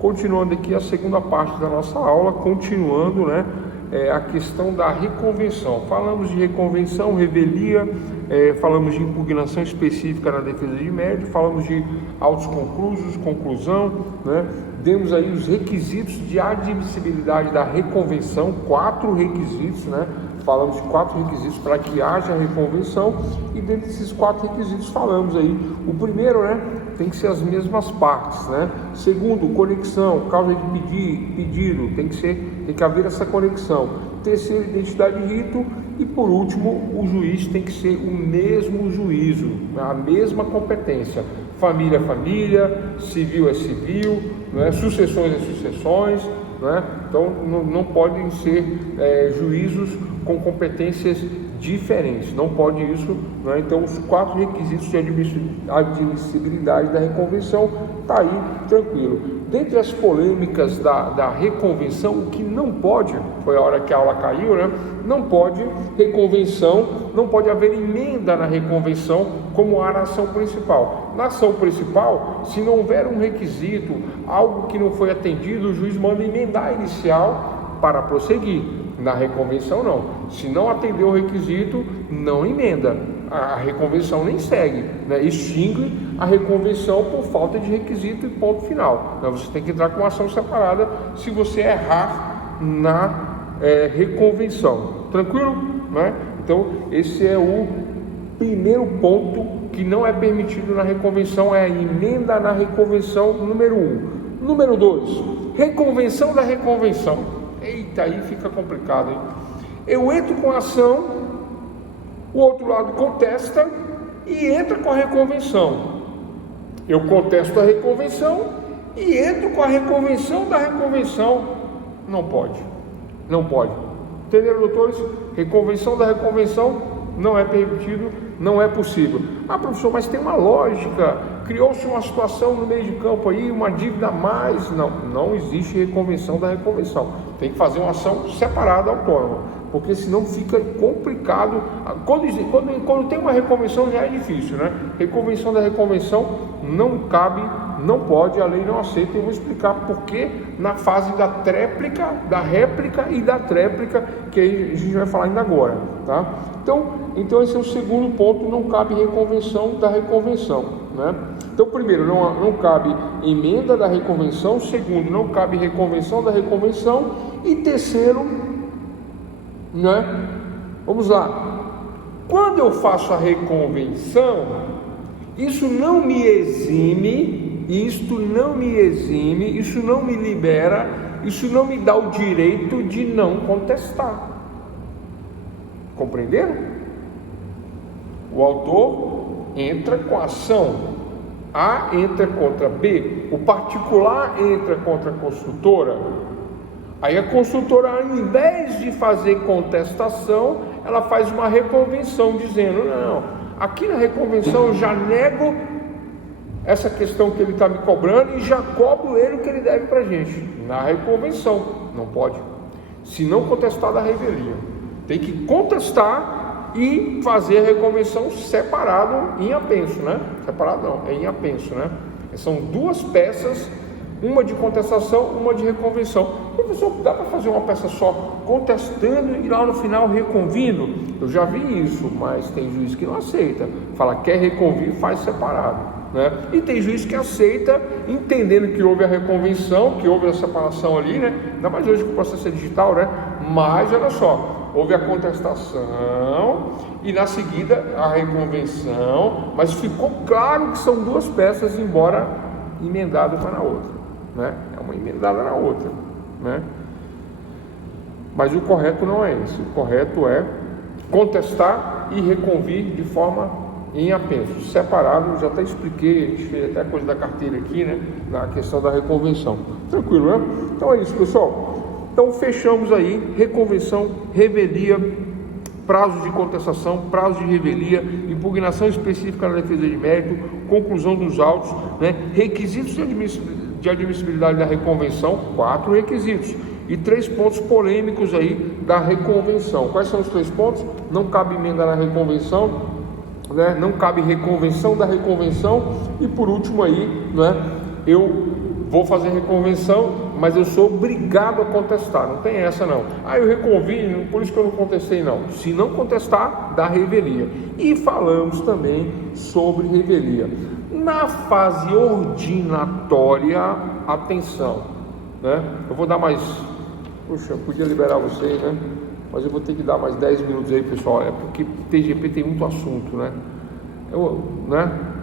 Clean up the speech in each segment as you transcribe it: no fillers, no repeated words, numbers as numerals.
Continuando aqui a segunda parte da nossa aula, continuando, né, a questão da reconvenção. Falamos de reconvenção, revelia, falamos de impugnação específica na defesa de mérito, falamos de autos conclusos, conclusão, né? Demos aí os requisitos de admissibilidade da reconvenção, 4 requisitos, né? Falamos de 4 requisitos para que haja reconvenção, e dentro desses 4 requisitos falamos aí, o primeiro, né, tem que ser as mesmas partes, né? Segundo, conexão, causa de pedido, tem que haver essa conexão. Terceiro, identidade de rito, e por último, o juiz tem que ser o mesmo juízo, a mesma competência. Família é família, civil é civil, né? Sucessões é sucessões, né? Então não podem ser juízos com competências diferentes, não pode isso, né? Então os 4 requisitos de admissibilidade da reconvenção está aí tranquilo. Dentre as polêmicas da reconvenção, o que não pode, foi a hora que a aula caiu, né? Não pode reconvenção, não pode haver emenda na reconvenção como a ação principal. Na ação principal, se não houver um requisito, algo que não foi atendido, o juiz manda emendar a inicial para prosseguir. Na reconvenção não. Se não atender o requisito, não emenda. A reconvenção nem segue, né? Extingue a reconvenção por falta de requisito e ponto final. Você tem que entrar com uma ação separada se você errar na reconvenção. Tranquilo? Né? Então esse é o primeiro ponto que não é permitido na reconvenção, é a emenda na reconvenção número 1. Número 2, reconvenção da reconvenção. Eita, aí fica complicado, hein? Eu entro com a ação, o outro lado contesta e entra com a reconvenção. Eu contesto a reconvenção e entro com a reconvenção da reconvenção. Não pode. Não pode. Entenderam, doutores? Reconvenção da reconvenção não é permitido, não é possível. Ah, professor, mas tem uma lógica. Criou-se uma situação no meio de campo aí, uma dívida a mais. Não existe reconvenção da reconvenção. Tem que fazer uma ação separada, autônoma, porque senão fica complicado. Quando tem uma reconvenção já é difícil, né? Reconvenção da reconvenção não cabe, não pode, a lei não aceita. Eu vou explicar por que na fase da tréplica, da réplica e da tréplica, que a gente vai falar ainda agora, tá? Então esse é o segundo ponto, não cabe reconvenção da reconvenção, né? Então, primeiro, não cabe emenda da reconvenção. Segundo, não cabe reconvenção da reconvenção. E terceiro, né? Vamos lá. Quando eu faço a reconvenção, isso não me exime, isso não me libera, isso não me dá o direito de não contestar. Compreenderam? O autor entra com a ação, A entra contra B, o particular entra contra a construtora. Aí a construtora, ao invés de fazer contestação, ela faz uma reconvenção, dizendo: não, aqui na reconvenção eu já nego essa questão que ele está me cobrando e já cobro ele o que ele deve para a gente. Na reconvenção, não pode. Se não contestar da revelia, tem que contestar e fazer a reconvenção separado em apenso, né? Separado não, é em apenso, né? São 2 peças, uma de contestação, uma de reconvenção. Professor, dá para fazer uma peça só contestando e lá no final reconvindo? Eu já vi isso, mas tem juiz que não aceita. Fala, quer reconvir, faz separado, né? E tem juiz que aceita, entendendo que houve a reconvenção, que houve a separação ali, né? Ainda mais hoje que o processo é digital, né? Mas olha só, houve a contestação e na seguida a reconvenção, mas ficou claro que são 2 peças, embora emendada uma na outra, né? É uma emendada na outra, né? Mas o correto não é esse. O correto é contestar e reconvir de forma em apenso, separado. Já até expliquei, fez até a coisa da carteira aqui, né? Na questão da reconvenção. Tranquilo, né? Então é isso, pessoal. Então fechamos aí, reconvenção, revelia, prazo de contestação, prazo de revelia, impugnação específica na defesa de mérito, conclusão dos autos, né? Requisitos de admissibilidade da reconvenção, 4 requisitos, e 3 pontos polêmicos aí da reconvenção. Quais são os 3 pontos? Não cabe emenda na reconvenção, né? Não cabe reconvenção da reconvenção, e por último aí, né? Eu vou fazer reconvenção, mas eu sou obrigado a contestar. Não tem essa não. Eu reconvi, por isso que eu não contestei não. Se não contestar, dá revelia. E falamos também sobre revelia. Na fase ordinatória, atenção, né? Eu vou dar mais... Puxa, eu podia liberar vocês, né? Mas eu vou ter que dar mais 10 minutos aí, pessoal. É porque TGP tem muito assunto, né?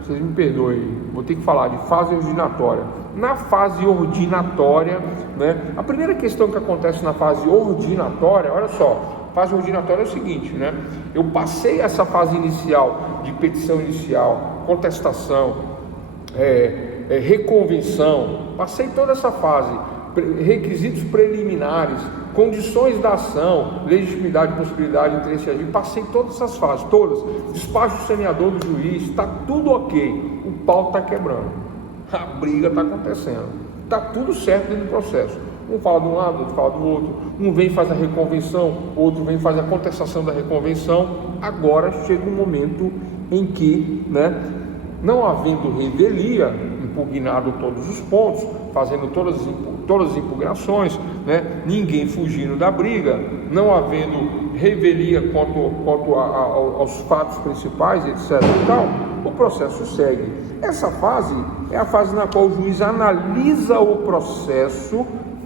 Vocês me perdoem, vou ter que falar de fase ordinatória. Na fase ordinatória, né? A primeira questão que acontece na fase ordinatória, olha só, fase ordinatória é o seguinte, né? Eu passei essa fase inicial de petição inicial, contestação, reconvenção, passei toda essa fase, requisitos preliminares, condições da ação, legitimidade, possibilidade, interesse agir, passei todas essas fases, todas, despacho do semeador, do juiz, está tudo ok, o pau está quebrando, a briga está acontecendo, está tudo certo dentro do processo. Um fala de um lado, outro fala do outro, um vem e faz a reconvenção, outro vem e faz a contestação da reconvenção. Agora chega um momento em que, né, não havendo revelia, impugnado todos os pontos, fazendo todas as impugnações, né, ninguém fugindo da briga, não havendo revelia quanto aos fatos principais, etc. e tal, o processo segue. Essa fase é a fase na qual o juiz analisa o processo,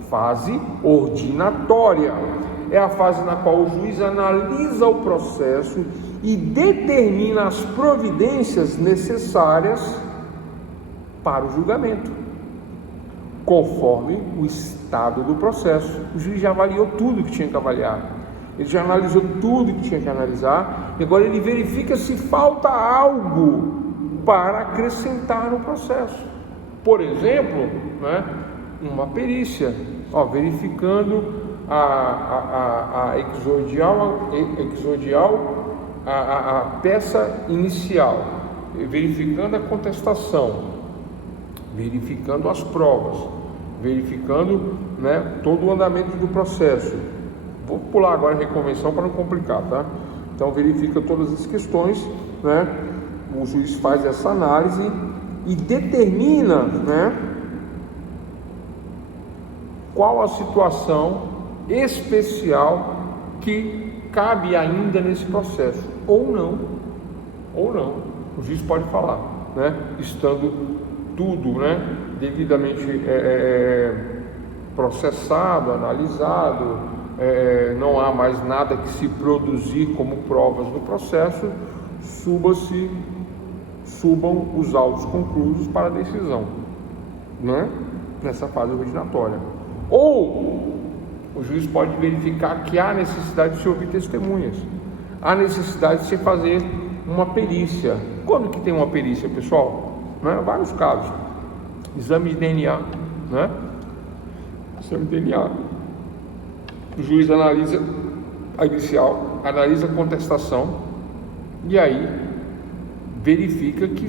fase ordinatória. É a fase na qual o juiz analisa o processo e determina as providências necessárias para o julgamento, conforme o estado do processo. O juiz já avaliou tudo que tinha que avaliar, ele já analisou tudo que tinha que analisar, e agora ele verifica se falta algo para acrescentar no processo. Por exemplo, né, uma perícia, verificando a peça inicial, verificando a contestação, verificando as provas, verificando, né, todo o andamento do processo. Vou pular agora a reconvenção para não complicar, tá? Então verifica todas as questões, né? O juiz faz essa análise e determina, né, qual a situação especial que cabe ainda nesse processo, ou não. O juiz pode falar, né, estando tudo, né, devidamente processado, analisado, não há mais nada que se produzir como provas no processo, subam os autos conclusos para a decisão, né, nessa fase ordinatória. Ou o juiz pode verificar que há necessidade de se ouvir testemunhas, há necessidade de se fazer uma perícia. Quando que tem uma perícia, pessoal? Né? Vários casos. Exame de DNA, né? Exame de DNA. O juiz analisa a inicial, analisa a contestação e aí verifica que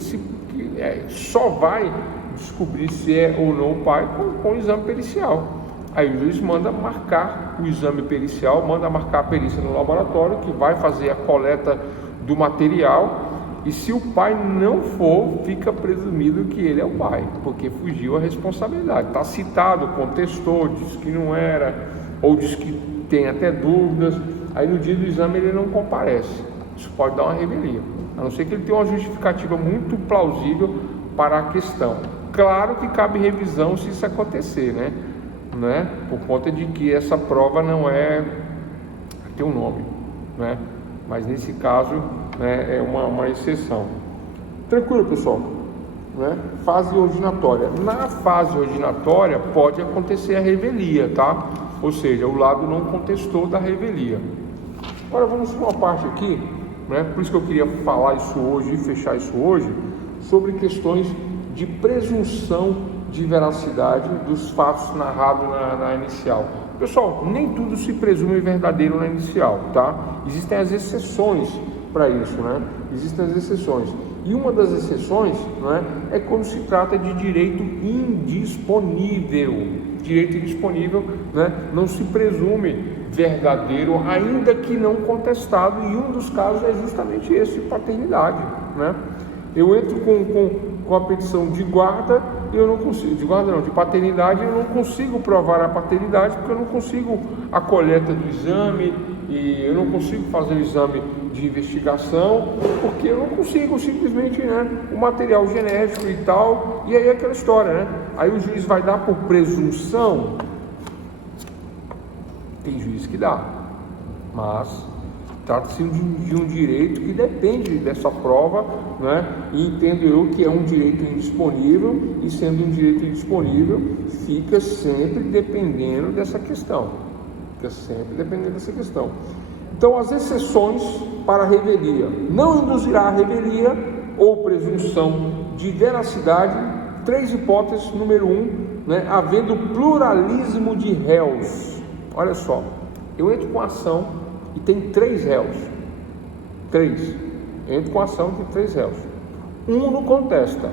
só vai descobrir se é ou não o pai com o exame pericial. Aí o juiz manda marcar o exame pericial, manda marcar a perícia no laboratório, que vai fazer a coleta do material, e se o pai não for, fica presumido que ele é o pai, porque fugiu a responsabilidade. Está citado, contestou, disse que não era, ou disse que tem até dúvidas, aí no dia do exame ele não comparece. Isso pode dar uma revelia, a não ser que ele tenha uma justificativa muito plausível para a questão. Claro que cabe revisão se isso acontecer, né? Por conta de que essa prova não tem um nome, né? Mas nesse caso, né, é uma exceção. Tranquilo, pessoal, né? Fase ordinatória. Na fase ordinatória pode acontecer a revelia, tá? Ou seja, o lado não contestou da revelia. Agora vamos para uma parte aqui, né? Por isso que eu queria falar isso hoje e fechar isso hoje, sobre questões de presunção de veracidade dos fatos narrados na inicial. Pessoal, nem tudo se presume verdadeiro na inicial, tá? Existem as exceções para isso, né? Existem as exceções. E uma das exceções, né, é quando se trata de direito indisponível. Direito indisponível, né, não se presume verdadeiro, ainda que não contestado, e um dos casos é justamente esse, paternidade, né? Eu entro com com a petição de guarda, eu não consigo, de guarda não, de paternidade, eu não consigo provar a paternidade, porque eu não consigo a coleta do exame, e eu não consigo fazer o exame de investigação, porque eu não consigo simplesmente, né, o material genético e tal, e aí é aquela história, né? Aí o juiz vai dar por presunção, tem juiz que dá, mas trata-se de um direito que depende dessa prova, né? E entendo eu que é um direito indisponível, e sendo um direito indisponível, fica sempre dependendo dessa questão. Então, as exceções para a revelia: não induzirá a revelia ou presunção de veracidade. 3 hipóteses. Número 1, né? Havendo pluralismo de réus. Olha só, eu entro com ação e tem 3 réus. 3. Entro com ação e tem 3 réus. Um não contesta,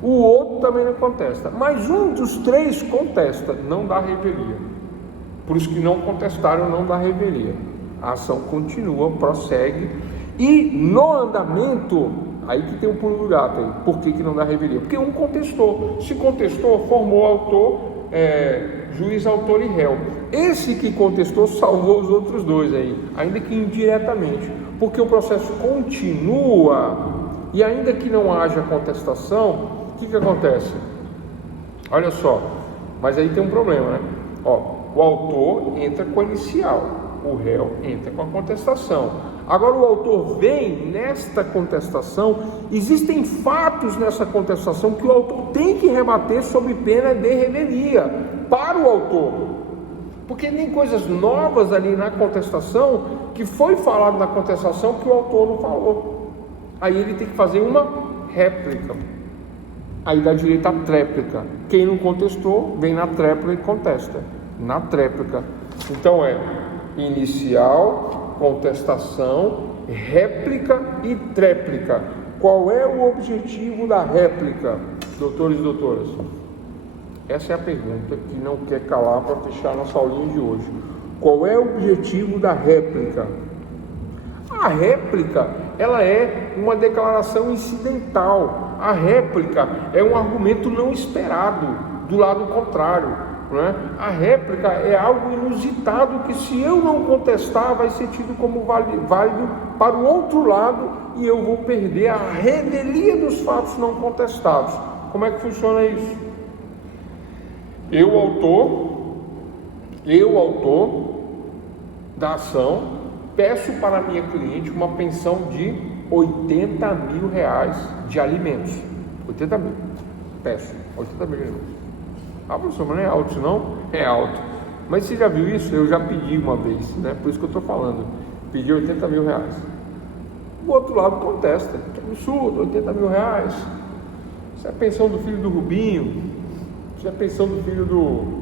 o outro também não contesta, mas um dos 3 contesta, não dá revelia. Por isso que não contestaram, não dá revelia. A ação continua, prossegue, e no andamento, aí que tem um pulo do gato aí. Por que não dá revelia? Porque um contestou. Se contestou, formou autor, juiz, autor e réu. Esse que contestou salvou os outros 2 aí, ainda que indiretamente, porque o processo continua, e ainda que não haja contestação, o que acontece? Olha só, mas aí tem um problema, né? O autor entra com a inicial, o réu entra com a contestação. Agora o autor vem nesta contestação, existem fatos nessa contestação que o autor tem que rebater sob pena de revelia para o autor, porque tem coisas novas ali na contestação que foi falado na contestação que o autor não falou. Aí ele tem que fazer uma réplica, aí dá direito à tréplica. Quem não contestou vem na tréplica e contesta na tréplica. Então é inicial, contestação, réplica e tréplica. Qual é o objetivo da réplica, doutores e doutoras? Essa é a pergunta que não quer calar para fechar nossa aulinha de hoje. Qual é o objetivo da réplica? A réplica, ela é uma declaração incidental. A réplica é um argumento não esperado do lado contrário. Né? A réplica é algo inusitado que, se eu não contestar, vai ser tido como válido para o outro lado, e eu vou perder a revelia dos fatos não contestados. Como é que funciona isso? Eu, autor da ação, peço para a minha cliente uma pensão de R$80 mil de alimentos. 80 mil. Peço 80 mil de alimentos. Ah, professor, mas não é alto, não? É alto. Mas você já viu isso? Eu já pedi uma vez, né? Por isso que eu estou falando. Pedi R$80 mil. O outro lado contesta. Que absurdo, R$80 mil. Isso é a pensão do filho do Rubinho. Isso é a pensão do filho do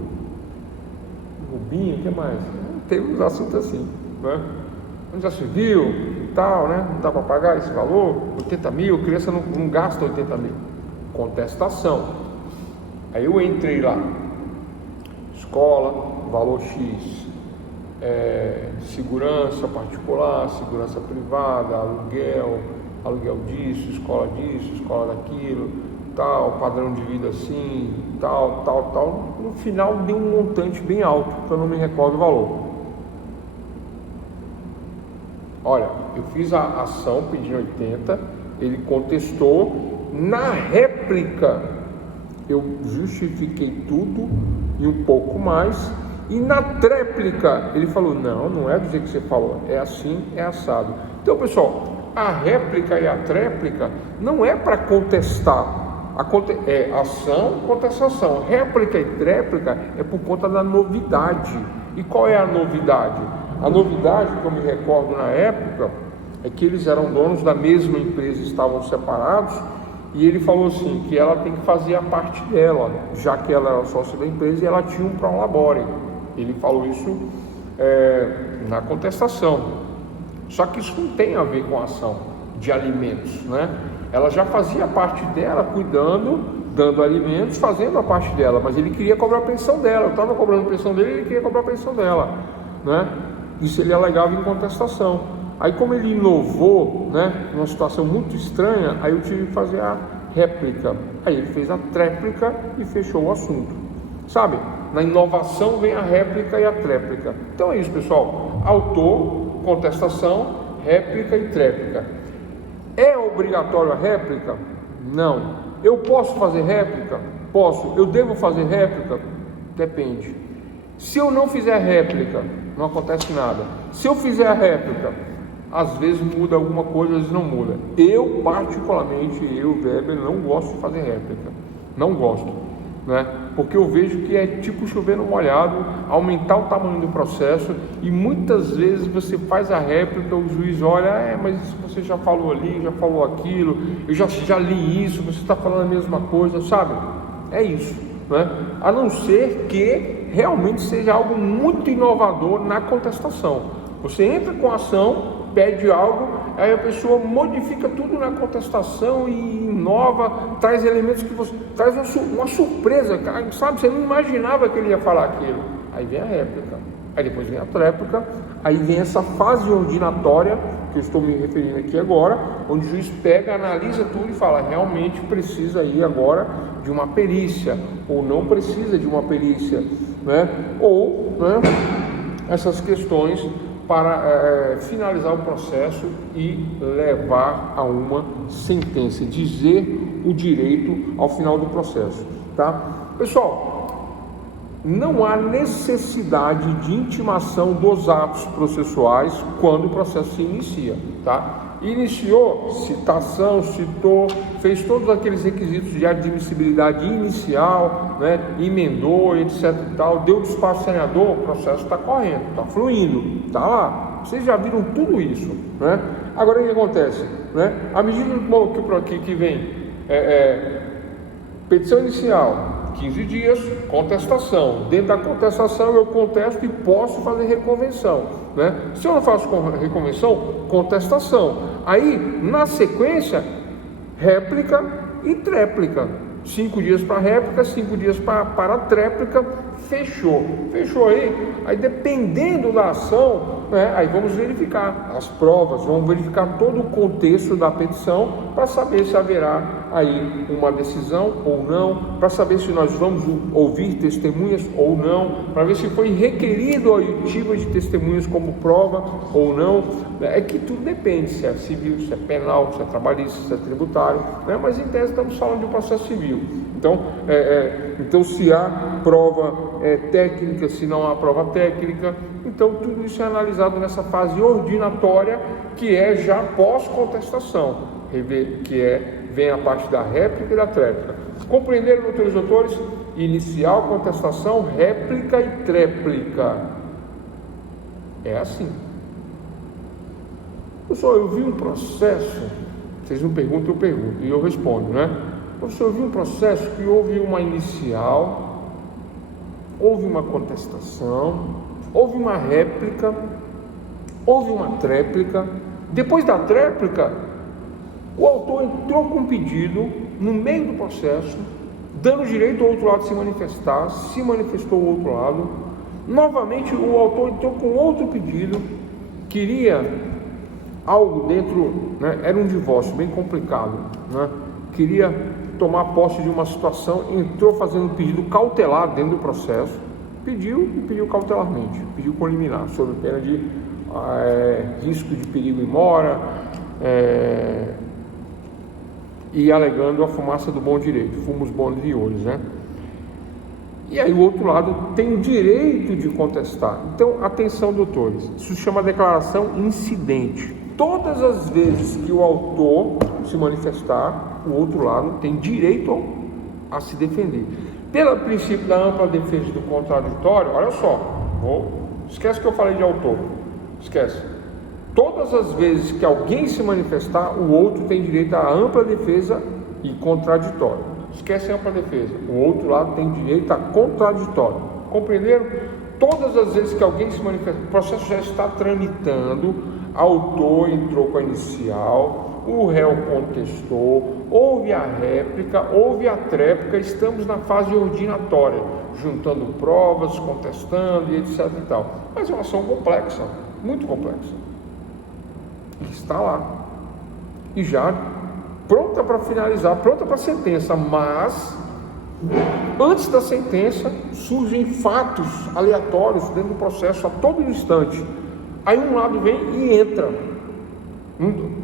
Rubinho, o que mais? Tem uns assuntos assim, né? Onde já se viu e tal, né? Não dá para pagar esse valor? 80 mil, criança não gasta 80 mil. Contestação. Aí eu entrei lá, escola, valor X, segurança particular, segurança privada, aluguel disso, escola daquilo, tal, padrão de vida assim, tal. No final deu um montante bem alto, que eu não me recordo o valor. Olha, eu fiz a ação pedindo 80, ele contestou, na réplica eu justifiquei tudo e um pouco mais, e na tréplica ele falou, não é do jeito que você falou, é assim, é assado. Então, pessoal, a réplica e a tréplica não é para contestar, é ação, contestação. Réplica e tréplica é por conta da novidade. E qual é a novidade? A novidade que eu me recordo na época é que eles eram donos da mesma empresa, estavam separados. E ele falou assim, que ela tem que fazer a parte dela, já que ela era sócia da empresa e ela tinha um pro labore. Ele falou isso na contestação. Só que isso não tem a ver com a ação de alimentos, né? Ela já fazia a parte dela, cuidando, dando alimentos, fazendo a parte dela, mas ele queria cobrar a pensão dela. Eu estava cobrando a pensão dele, ele queria cobrar a pensão dela, né? Isso ele alegava em contestação. Aí, como ele inovou, né, numa situação muito estranha, aí eu tive que fazer réplica. Aí ele fez a tréplica e fechou o assunto, sabe? Na inovação vem a réplica e a tréplica. Então é isso, pessoal. Autor, contestação, réplica e tréplica. É obrigatório a réplica? Não. Eu posso fazer réplica? Posso. Eu devo fazer réplica? Depende. Se eu não fizer réplica, não acontece nada. Se eu fizer a réplica, às vezes muda alguma coisa, às vezes não muda. Eu, particularmente, Weber, não gosto de fazer réplica. Não gosto, né? Porque eu vejo que é tipo chover no molhado, aumentar o tamanho do processo, e muitas vezes você faz a réplica, o juiz olha, mas isso você já falou ali, já falou aquilo, eu já li isso, você está falando a mesma coisa, sabe? É isso, né? A não ser que realmente seja algo muito inovador na contestação. Você entra com a ação, pede algo, aí a pessoa modifica tudo na contestação e inova, traz elementos que você... traz uma surpresa, sabe? Você não imaginava que ele ia falar aquilo. Aí vem a réplica, aí depois vem a tréplica, aí vem essa fase ordinatória, que eu estou me referindo aqui agora, onde o juiz pega, analisa tudo e fala, realmente precisa ir agora de uma perícia, ou não precisa de uma perícia, né? Ou, né, essas questões para finalizar o processo e levar a uma sentença, dizer o direito ao final do processo, tá? Pessoal, não há necessidade de intimação dos atos processuais quando o processo se inicia, tá? Iniciou, citação, citou, fez todos aqueles requisitos de admissibilidade inicial, né, emendou, etc e tal, deu despacho senador, o processo está correndo, está fluindo, está lá. Vocês já viram tudo isso, né? Agora o que acontece, né? À medida que vem petição inicial, 15 dias, contestação. Dentro da contestação eu contesto e posso fazer reconvenção, né? Se eu não faço reconvenção, contestação. Aí, na sequência, réplica e tréplica. 5 dias para réplica, 5 dias para a tréplica, fechou aí dependendo da ação, né, aí vamos verificar as provas, vamos verificar todo o contexto da petição para saber se haverá aí uma decisão ou não, para saber se nós vamos ouvir testemunhas ou não, para ver se foi requerido a oitiva de testemunhas como prova ou não. É que tudo depende, se é civil, se é penal, se é trabalhista, se é tributário, né? Mas em tese estamos falando de um processo civil. Então se há prova técnica, se não há prova técnica, então tudo isso é analisado nessa fase ordinatória, que é já pós-contestação, vem a parte da réplica e da tréplica. Compreenderam, doutores e doutores? Inicial, contestação, réplica e tréplica. É assim. Pessoal, eu vi um processo, vocês não perguntam, eu pergunto, e eu respondo, né? Professor, eu vi um processo que houve uma inicial, houve uma contestação, houve uma réplica, houve uma tréplica. Depois da tréplica, o autor entrou com um pedido no meio do processo, dando direito ao outro lado de se manifestar, se manifestou o outro lado. Novamente, o autor entrou com outro pedido, queria algo dentro, né, era um divórcio bem complicado, né? Queria tomar posse de uma situação, entrou fazendo um pedido cautelar dentro do processo, pediu cautelarmente, pediu com liminar, sob pena de risco de perigo em mora, e alegando a fumaça do bom direito, fumus bons iores, né? E aí o outro lado tem o direito de contestar. Então, atenção, doutores, isso se chama declaração incidente. Todas as vezes que o autor se manifestar, o outro lado tem direito a se defender. Pelo princípio da ampla defesa do contraditório, olha só, esquece que eu falei de autor, esquece. Todas as vezes que alguém se manifestar, o outro tem direito à ampla defesa e contraditório. Esquece a ampla defesa, o outro lado tem direito a contraditório. Compreenderam? Todas as vezes que alguém se manifestar, o processo já está tramitando, autor entrou com a inicial, o réu contestou, houve a réplica, houve a tréplica, estamos na fase ordinatória, juntando provas, contestando e etc e tal. Mas é uma ação complexa, muito complexa. Está lá. E já pronta para finalizar, pronta para a sentença, mas antes da sentença surgem fatos aleatórios dentro do processo a todo instante. Aí um lado vem e entra.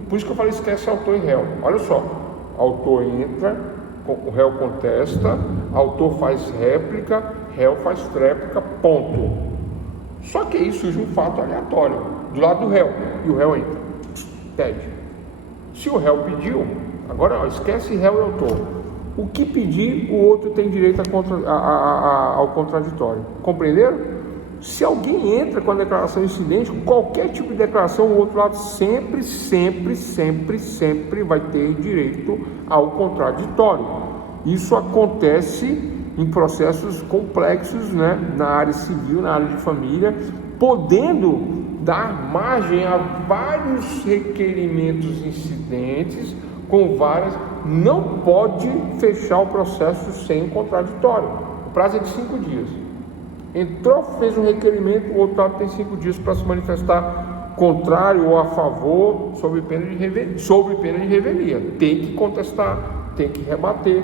Por isso que eu falei, esquece autor e réu. Olha só, autor entra, o réu contesta, autor faz réplica, réu faz tréplica, ponto. Só que aí surge um fato aleatório do lado do réu e o réu entra, pede. Se o réu pediu, agora não, esquece réu e autor. O que pedir, o outro tem direito ao contraditório. Compreenderam? Se alguém entra com a declaração incidente, qualquer tipo de declaração, o outro lado sempre vai ter direito ao contraditório. Isso acontece em processos complexos, né, na área civil, na área de família, podendo dar margem a vários requerimentos incidentes, com várias. Não pode fechar o processo sem contraditório. O prazo é de 5 dias. Entrou, fez um requerimento, o outro lado tem 5 dias para se manifestar contrário ou a favor, sob pena de revelia. Tem que contestar, tem que rebater,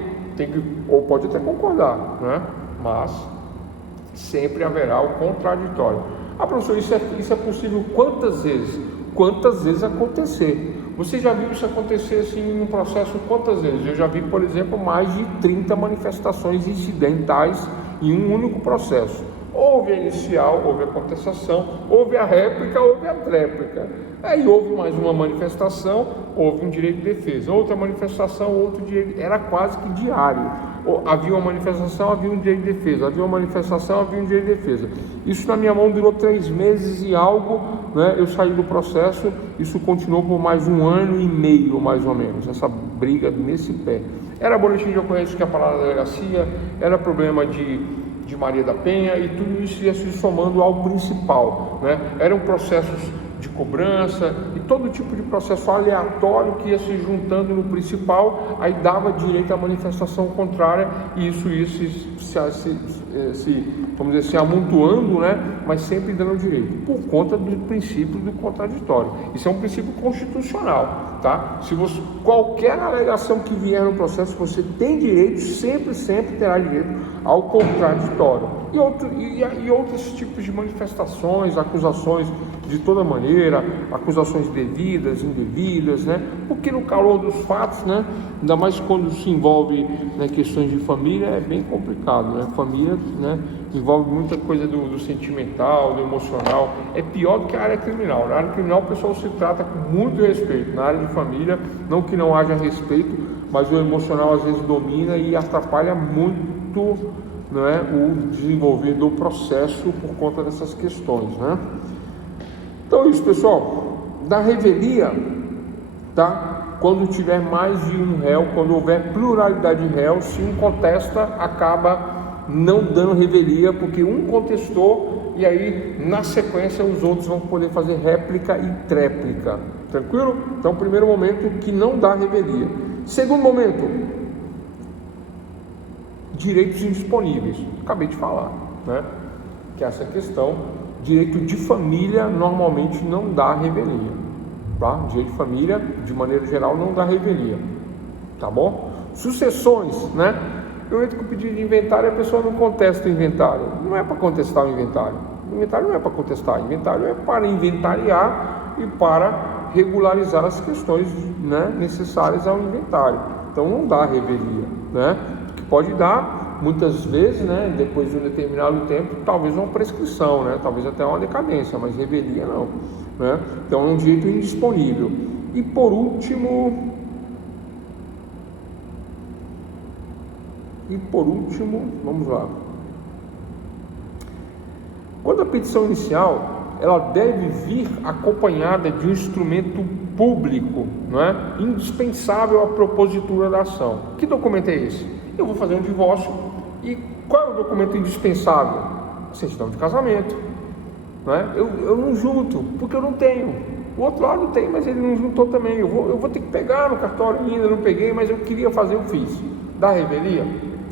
ou pode até concordar, né? Mas sempre haverá o contraditório. Ah, professor, isso é possível quantas vezes? Quantas vezes acontecer? Você já viu isso acontecer assim em um processo quantas vezes? Eu já vi, por exemplo, mais de 30 manifestações incidentais em um único processo. Houve a inicial, houve a contestação, houve a réplica, houve a tréplica. Aí houve mais uma manifestação, houve um direito de defesa. Outra manifestação, outro direito. Era quase que diário. Havia uma manifestação, havia um direito de defesa. Havia uma manifestação, havia um direito de defesa. Isso na minha mão durou 3 meses e algo, né? Eu saí do processo, isso continuou por mais 1 ano e meio, mais ou menos, essa briga nesse pé. Era boletim de ocorrência que ia parar na delegacia, era problema de Maria da Penha, e tudo isso ia se somando ao principal, né? Eram processos de cobrança e todo tipo de processo aleatório que ia se juntando no principal, aí dava direito à manifestação contrária, e isso ia vamos dizer, se amontoando, né? Mas sempre dando direito, por conta do princípio do contraditório. Isso é um princípio constitucional, tá? Se você, qualquer alegação que vier no processo, você tem direito, sempre terá direito ao contraditório. E outros tipos de manifestações, acusações de toda maneira, acusações devidas, indevidas, né? Porque no calor dos fatos, né? Ainda mais quando se envolve, né, questões de família, é bem complicado, né? Família, né, envolve muita coisa do sentimental, do emocional. É pior do que a área criminal. Na área criminal o pessoal se trata com muito respeito. Na área de família, não que não haja respeito, mas o emocional às vezes domina e atrapalha muito, né, o desenvolver do processo por conta dessas questões, né? Então é isso, pessoal. Da revelia, tá? Quando tiver mais de um réu, quando houver pluralidade de réus, se um contesta, acaba não dando revelia, porque um contestou e aí na sequência os outros vão poder fazer réplica e tréplica. Tranquilo? Então, primeiro momento que não dá revelia. Segundo momento, direitos indisponíveis. Acabei de falar, né? Que é essa questão. Direito de família normalmente não dá revelia, tá? Direito de família, de maneira geral, não dá revelia, tá bom? Sucessões, né? Eu entro com o pedido de inventário e a pessoa não contesta o inventário. Não é para contestar o inventário. O inventário não é para contestar. O inventário é para inventariar e para regularizar as questões, né, necessárias ao inventário. Então não dá revelia, né? O que pode dar muitas vezes, né, depois de um determinado tempo, talvez uma prescrição, né, talvez até uma decadência, mas revelia não, né? Então é um direito indisponível. E por último, vamos lá. Quando a petição inicial, ela deve vir acompanhada de um instrumento público, não é? Indispensável à propositura da ação. Que documento é esse? Eu vou fazer um divórcio. E qual é o documento indispensável? A certidão de casamento, não é? Eu não junto, porque eu não tenho. O outro lado tem, mas ele não juntou também. Eu vou ter que pegar no cartório ainda, não peguei, mas eu queria fazer, eu fiz. Dá revelia?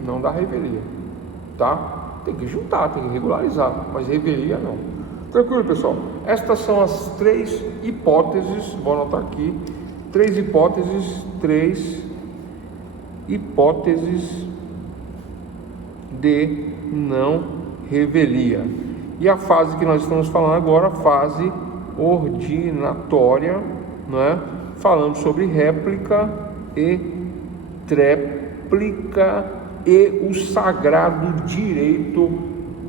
Não dá revelia, tá? Tem que juntar, tem que regularizar, mas revelia não. Tranquilo, pessoal? Estas são as 3 hipóteses, vou anotar aqui, três hipóteses de não revelia. E a fase que nós estamos falando agora, fase ordinatória, né? Falamos sobre réplica e tréplica e o sagrado direito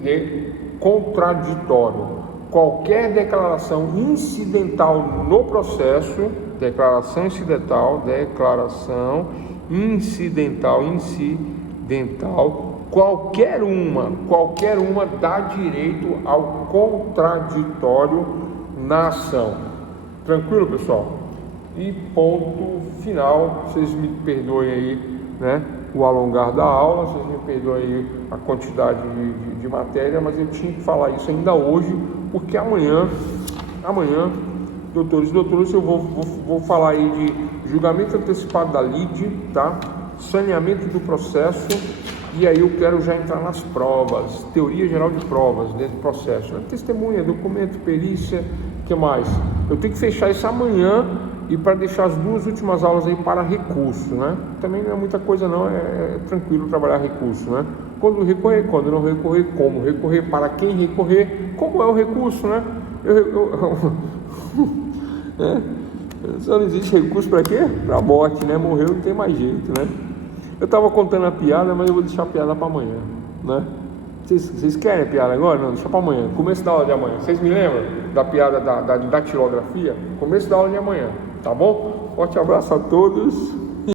de contraditório. Qualquer declaração incidental no processo, declaração incidental, qualquer uma dá direito ao contraditório na ação. Tranquilo, pessoal? E ponto final. Vocês me perdoem aí, né, o alongar da aula, vocês me perdoem aí a quantidade de matéria, mas eu tinha que falar isso ainda hoje, porque amanhã, doutores e doutoras, eu vou falar aí de julgamento antecipado da lide, tá? Saneamento do processo, e aí eu quero já entrar nas provas, teoria geral de provas dentro do processo, né? Testemunha, documento, perícia, o que mais? Eu tenho que fechar isso amanhã, e para deixar as duas últimas aulas aí para recurso, né? Também não é muita coisa não, é tranquilo trabalhar recurso, né? Quando recorrer, quando não recorrer, como recorrer, para quem recorrer, como é o recurso, né? Só não existe recurso para quê? Para morte, né? Morreu, não tem mais jeito, né? Eu estava contando a piada, mas eu vou deixar a piada para amanhã, né? Vocês querem a piada agora? Não, deixa para amanhã, começo da aula de amanhã. Vocês me lembram da piada da datilografia? Começo da aula de amanhã, tá bom? Forte abraço a todos.